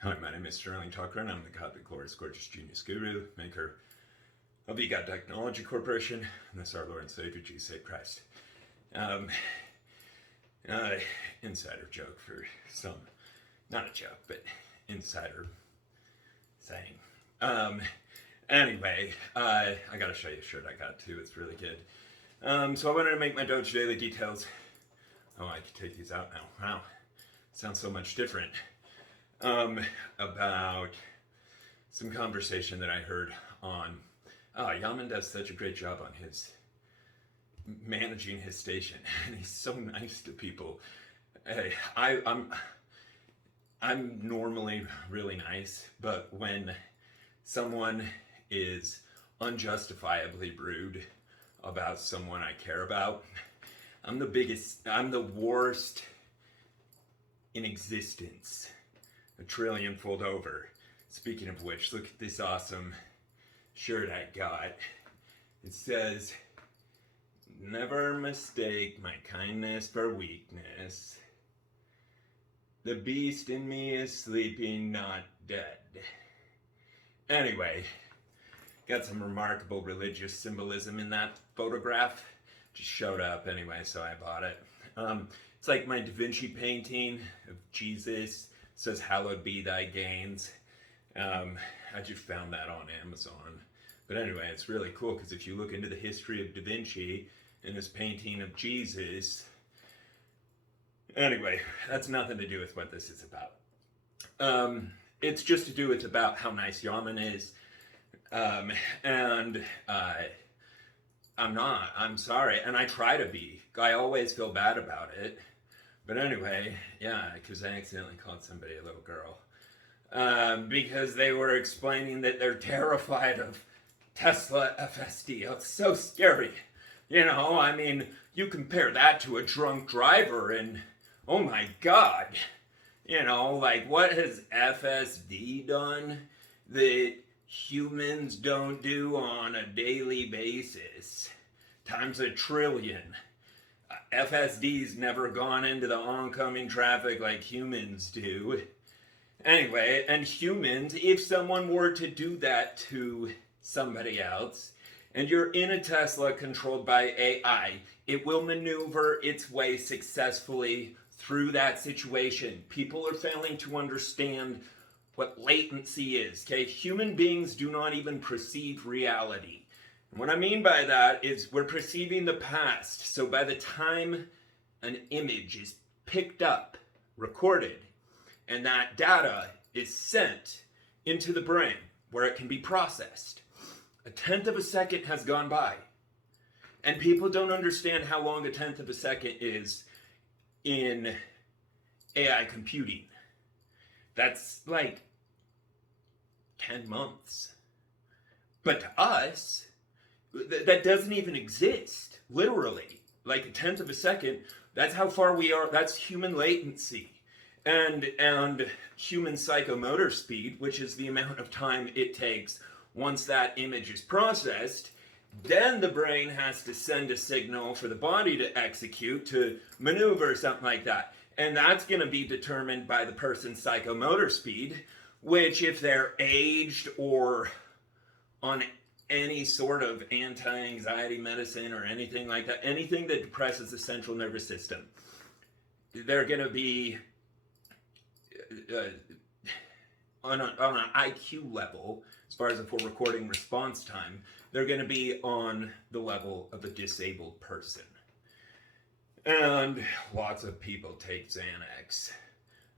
Hi, my name is Sterling Tucker, and I'm the Godly Glorious Gorgeous Genius Guru, maker of EGOT Technology Corporation, and this is our Lord and Savior, Jesus Christ. Insider joke for some, not a joke, but insider saying. Anyway, I gotta show you a shirt I got too, it's really good. So I wanted to make my Doge Daily Details. Oh, I can take these out now. Wow, sounds so much different. About some conversation that I heard on, Yaman does such a great job on his managing his station, and he's so nice to people. I'm normally really nice, but when someone is unjustifiably rude about someone I care about, I'm the worst in existence. A trillion fold over. Speaking of which, look at this awesome shirt I got. It says, "Never mistake my kindness for weakness. The beast in me is sleeping, not dead." Anyway, got some remarkable religious symbolism in that photograph. Just showed up anyway, so I bought it. It's like my Da Vinci painting of Jesus. It says, "Hallowed be thy gains." I just found that on Amazon. But anyway, it's really cool because if you look into the history of Da Vinci and his painting of Jesus, anyway, that's nothing to do with what this is about. It's just to do with about how nice Yaman is. I'm sorry, and I try to be. I always feel bad about it. But anyway, yeah, because I accidentally called somebody a little girl. Because they were explaining that they're terrified of Tesla FSD. Oh, it's so scary. You know, I mean, you compare that to a drunk driver and, oh my God. You know, like what has FSD done that humans don't do on a daily basis? Times a trillion. FSD's never gone into the oncoming traffic like humans do. Anyway, and humans, if someone were to do that to somebody else, and you're in a Tesla controlled by AI, it will maneuver its way successfully through that situation. People are failing to understand what latency is, okay? Human beings do not even perceive reality. And what I mean by that is we're perceiving the past. So by the time an image is picked up, recorded, and that data is sent into the brain where it can be processed, 1/10 of a second has gone by. And people don't understand how long 1/10 of a second is in AI computing. That's like 10 months. But to us, that doesn't even exist, literally. Like 1/10 of a second, that's how far we are, that's human latency. And human psychomotor speed, which is the amount of time it takes once that image is processed, then the brain has to send a signal for the body to execute, to maneuver, something like that. And that's going to be determined by the person's psychomotor speed, which if they're aged or on any sort of anti-anxiety medicine or anything like that, anything that depresses the central nervous system, they're going to be on an IQ level, as far as if we're recording response time, they're going to be on the level of a disabled person. And lots of people take Xanax.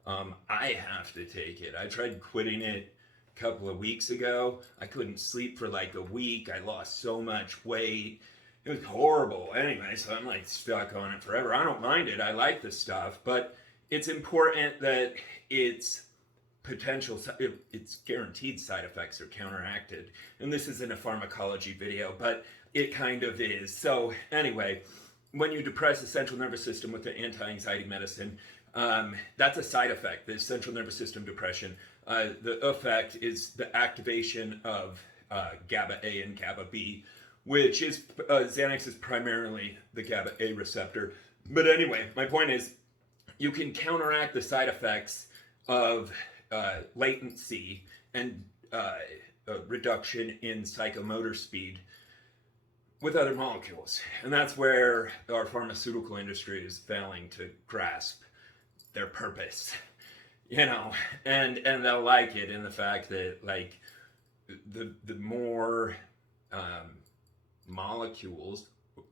I have to take it. I tried quitting it a couple of weeks ago. I couldn't sleep for like a week. I lost so much weight. It was horrible. Anyway, so I'm like stuck on it forever. I don't mind it. I like the stuff, but it's important that its guaranteed side effects are counteracted. And this isn't a pharmacology video, but it kind of is. So anyway, when you depress the central nervous system with the anti-anxiety medicine, that's a side effect, the central nervous system depression. The effect is the activation of GABA A and GABA B, which is, Xanax is primarily the GABA A receptor. But anyway, my point is, you can counteract the side effects of latency and a reduction in psychomotor speed with other molecules. And that's where our pharmaceutical industry is failing to grasp their purpose, and they'll like it in the fact that, like, the more molecules,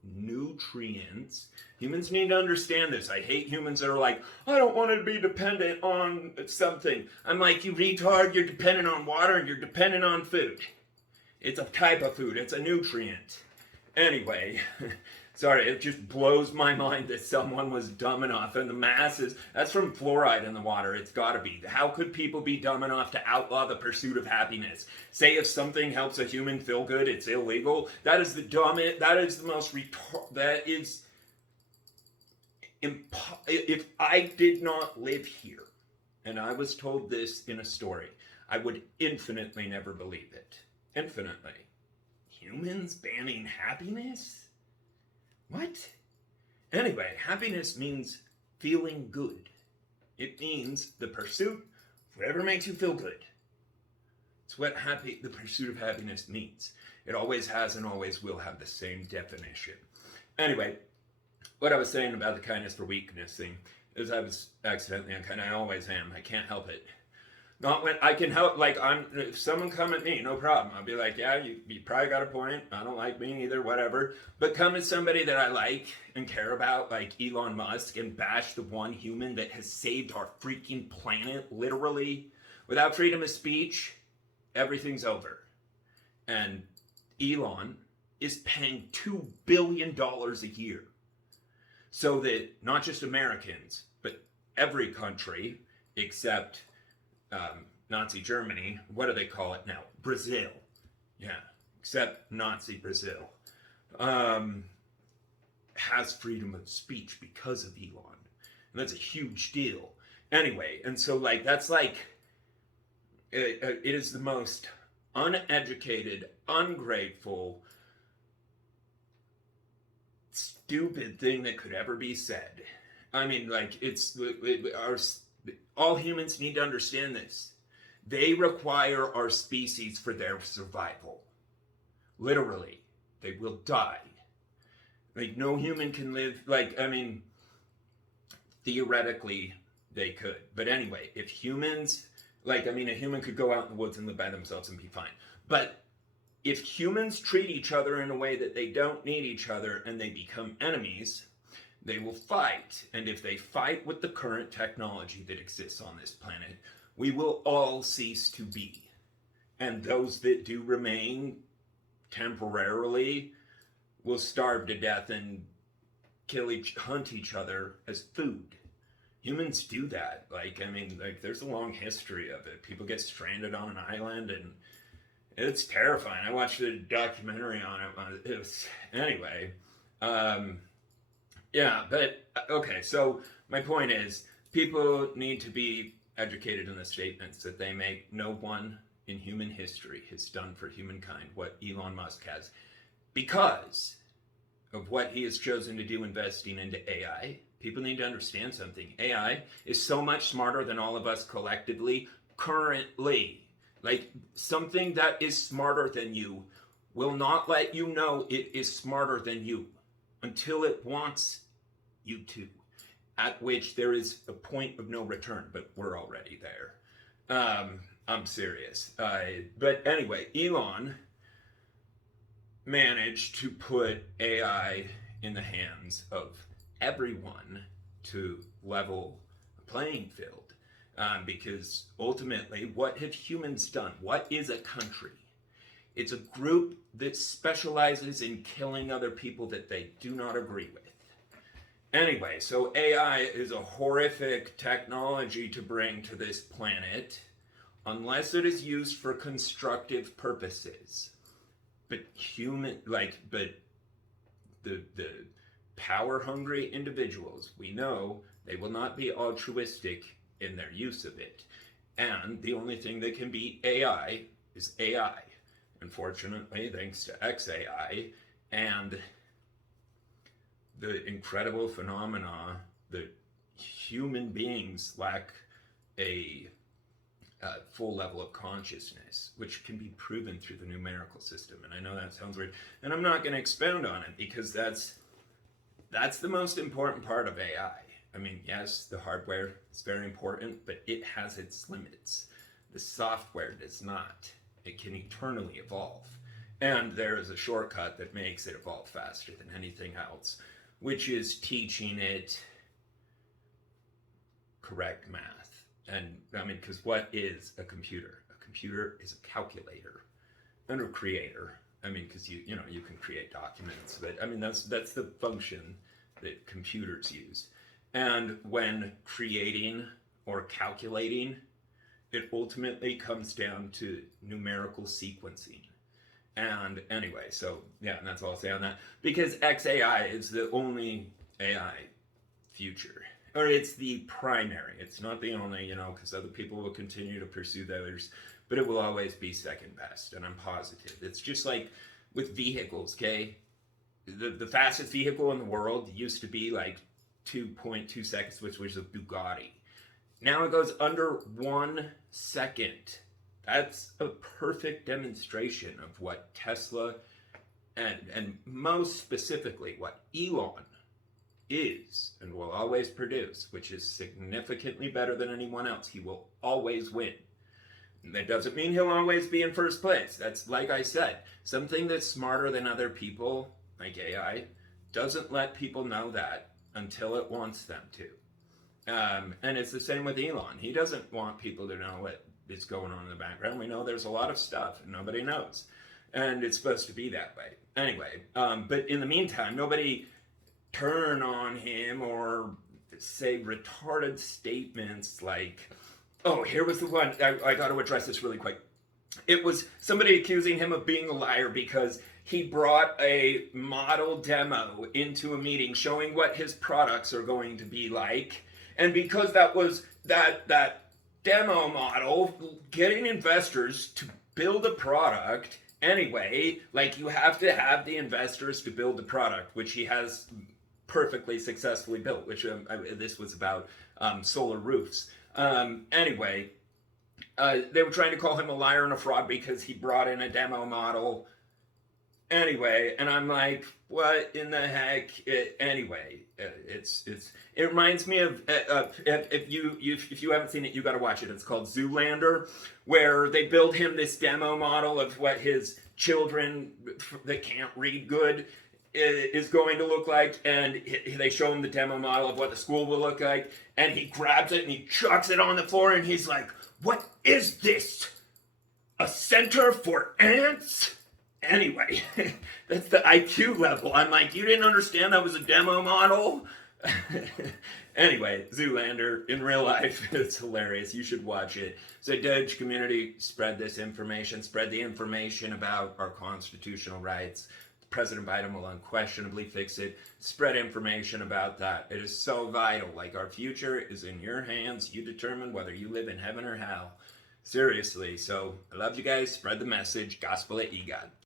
nutrients. Humans need to understand this. I hate humans that are like, I don't want to be dependent on something. I'm like, you retard, you're dependent on water and you're dependent on food. It's a type of food, it's a nutrient. Anyway, sorry, it just blows my mind that someone was dumb enough, and the masses, that's from fluoride in the water, it's gotta be. How could people be dumb enough to outlaw the pursuit of happiness? Say if something helps a human feel good, it's illegal? That is the dumbest, that is the most that is, if I did not live here, and I was told this in a story, I would infinitely never believe it. Infinitely. Humans banning happiness? What? Anyway, happiness means feeling good. It means the pursuit of whatever makes you feel good. It's what the pursuit of happiness means. It always has and always will have the same definition. Anyway, what I was saying about the kindness for weakness thing is I was accidentally unkind. I always am. I can't help it. Not when I can help, like, if someone come at me, no problem. I'll be like, yeah, you probably got a point. I don't like me either, whatever. But come at somebody that I like and care about, like Elon Musk, and bash the one human that has saved our freaking planet, literally. Without freedom of speech, everything's over. And Elon is paying $2 billion a year so that not just Americans, but every country except Nazi Germany, what do they call it now? Brazil. Yeah, except Nazi Brazil. Has freedom of speech because of Elon. And that's a huge deal. Anyway, and so, like, that's like, it is the most uneducated, ungrateful, stupid thing that could ever be said. I mean, like, all humans need to understand this. They require our species for their survival. Literally. They will die. Like, no human can live, like, I mean, theoretically, they could. But anyway, if humans, like, I mean, a human could go out in the woods and live by themselves and be fine. But if humans treat each other in a way that they don't need each other and they become enemies, they will fight. And if they fight with the current technology that exists on this planet, we will all cease to be. And those that do remain temporarily will starve to death and hunt each other as food. Humans do that. Like, I mean, like, there's a long history of it. People get stranded on an island, and it's terrifying. I watched a documentary on it. Anyway, yeah, but, okay, so my point is, people need to be educated in the statements that they make. No one in human history has done for humankind what Elon Musk has, because of what he has chosen to do investing into AI. People need to understand something. AI is so much smarter than all of us collectively currently. Like, something that is smarter than you will not let you know it is smarter than you until it wants you to, at which there is a point of no return, but we're already there. I'm serious. But anyway, Elon managed to put AI in the hands of everyone to level the playing field. Because ultimately, what have humans done? What is a country? It's a group that specializes in killing other people that they do not agree with. Anyway, so AI is a horrific technology to bring to this planet unless it is used for constructive purposes. But the power-hungry individuals, we know they will not be altruistic in their use of it. And the only thing that can beat AI is AI. Unfortunately, thanks to XAI and the incredible phenomena that human beings lack a full level of consciousness, which can be proven through the numerical system. And I know that sounds weird, and I'm not going to expound on it because that's the most important part of AI. I mean, yes, the hardware is very important, but it has its limits. The software does not. It can eternally evolve. And there is a shortcut that makes it evolve faster than anything else, which is teaching it correct math. And I mean, because what is a computer? A computer is a calculator and a creator. I mean, because you can create documents, but I mean that's the function that computers use. And when creating or calculating, it ultimately comes down to numerical sequencing. And anyway, so yeah, and that's all I'll say on that. Because XAI is the only AI future. Or it's the primary. It's not the only, because other people will continue to pursue those, but it will always be second best, and I'm positive. It's just like with vehicles, okay? The fastest vehicle in the world used to be like 2.2 seconds, which was a Bugatti. Now it goes under 1 second. That's a perfect demonstration of what Tesla and most specifically what Elon is and will always produce, which is significantly better than anyone else. He will always win. And that doesn't mean he'll always be in first place. That's, like I said, something that's smarter than other people, like AI, doesn't let people know that until it wants them to. And it's the same with Elon. He doesn't want people to know what is going on in the background. We know there's a lot of stuff and nobody knows. And it's supposed to be that way. Anyway, but in the meantime, nobody turn on him or say retarded statements like, oh, here was the one, I got to address this really quick. It was somebody accusing him of being a liar because he brought a model demo into a meeting showing what his products are going to be like. And because that was that demo model, getting investors to build a product anyway, like you have to have the investors to build the product, which he has perfectly successfully built, which this was about solar roofs. Anyway, they were trying to call him a liar and a fraud because he brought in a demo model. Anyway, and I'm like, what in the heck? It reminds me of if you haven't seen it, you got to watch it. It's called Zoolander, where they build him this demo model of what his children that can't read good is going to look like, and they show him the demo model of what the school will look like, and he grabs it and he chucks it on the floor, and he's like, what is this? A center for ants? Anyway, that's the IQ level. I'm like, you didn't understand that was a demo model? Anyway, Zoolander, in real life, it's hilarious. You should watch it. So Doge community, spread this information. Spread the information about our constitutional rights. President Biden will unquestionably fix it. Spread information about that. It is so vital. Like, our future is in your hands. You determine whether you live in heaven or hell. Seriously. So I love you guys. Spread the message. Gospel at EGOD.